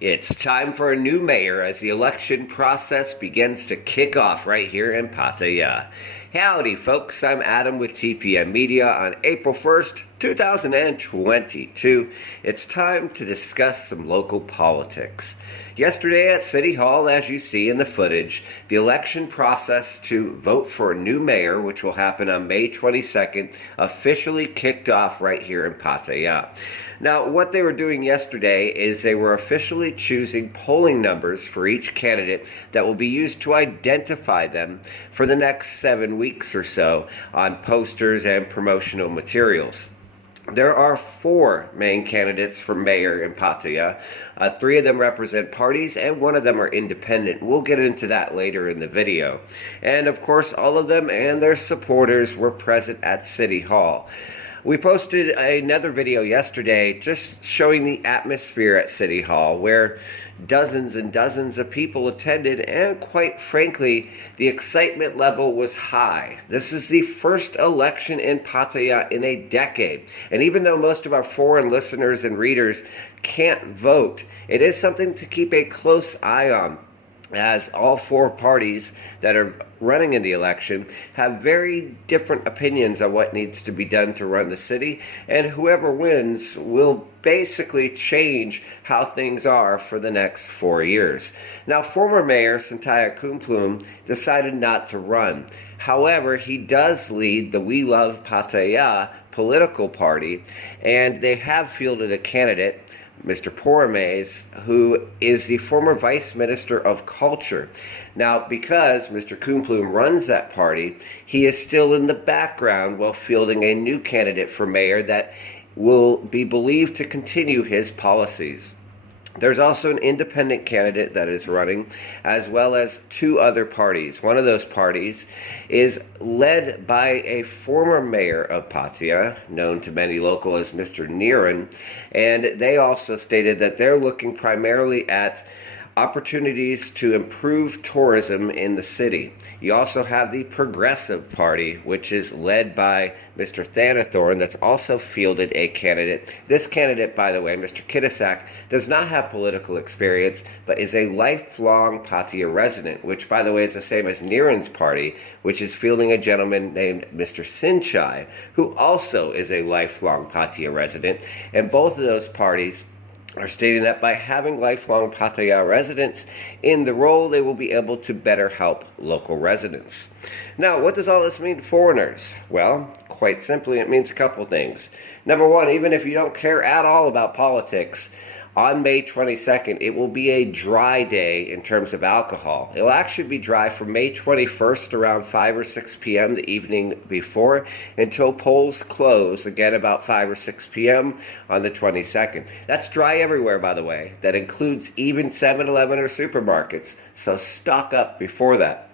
It's time for a new mayor as the election process begins to kick off right here in Pattaya. Howdy, folks. I'm Adam with TPM Media on April 1st, 2022. It's time to discuss some local politics. Yesterday at City Hall, as you see in the footage, the election process to vote for a new mayor, which will happen on May 22nd, officially kicked off right here in Pattaya. Now, what they were doing yesterday is they were officially choosing polling numbers for each candidate that will be used to identify them for the next 7 weeks or so on posters and promotional materials. There are 4 main candidates for mayor in Pattaya. 3 of them represent parties and 1 of them are independent. We'll get into that later in the video. And of course, all of them and their supporters were present at City Hall. We posted another video yesterday just showing the atmosphere at City Hall, where dozens and dozens of people attended, and quite frankly, the excitement level was high. This is the first election in Pattaya in a decade, and even though most of our foreign listeners and readers can't vote, it is something to keep a close eye on, as all 4 parties that are running in the election have very different opinions on what needs to be done to run the city, and whoever wins will basically change how things are for the next 4 years. Now, former Mayor Santaya Kumplum decided not to run. However, he does lead the We Love Pattaya political party, and they have fielded a candidate, Mr. Porames, who is the former Vice Minister of Culture. Now, because Mr. Kumplum runs that party, he is still in the background while fielding a new candidate for mayor that will be believed to continue his policies. There's also an independent candidate that is running, as well as 2 other parties. One of those parties is led by a former mayor of Pattaya, known to many local as Mr. Niran, and they also stated that they're looking primarily at opportunities to improve tourism in the city. You also have the Progressive Party, which is led by Mr. Thanathorn, that's also fielded a candidate. This candidate, by the way, Mr. Kitasak, does not have political experience, but is a lifelong Pattaya resident, which, by the way, is the same as Niran's party, which is fielding a gentleman named Mr. Sinchai, who also is a lifelong Pattaya resident. And both of those parties are stating that by having lifelong Pattaya residents in the role, they will be able to better help local residents. Now, what does all this mean to foreigners? Well, quite simply, it means a couple things. Number one, even if you don't care at all about politics, on May 22nd, it will be a dry day in terms of alcohol. It will actually be dry from May 21st around 5 or 6 p.m. the evening before until polls close, again about 5 or 6 p.m. on the 22nd. That's dry everywhere, by the way. That includes even 7-Eleven or supermarkets, so stock up before that.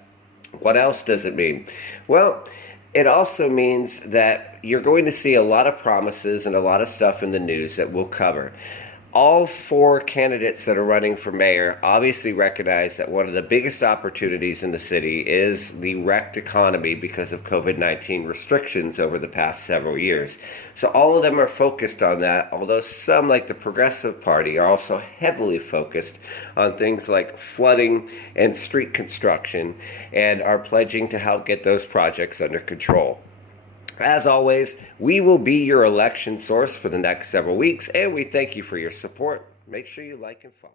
What else does it mean? Well, it also means that you're going to see a lot of promises and a lot of stuff in the news that we'll cover. All 4 candidates that are running for mayor obviously recognize that one of the biggest opportunities in the city is the wrecked economy because of COVID-19 restrictions over the past several years. So all of them are focused on that, although some, like the Progressive Party, are also heavily focused on things like flooding and street construction and are pledging to help get those projects under control. As always, we will be your election source for the next several weeks, and we thank you for your support. Make sure you like and follow.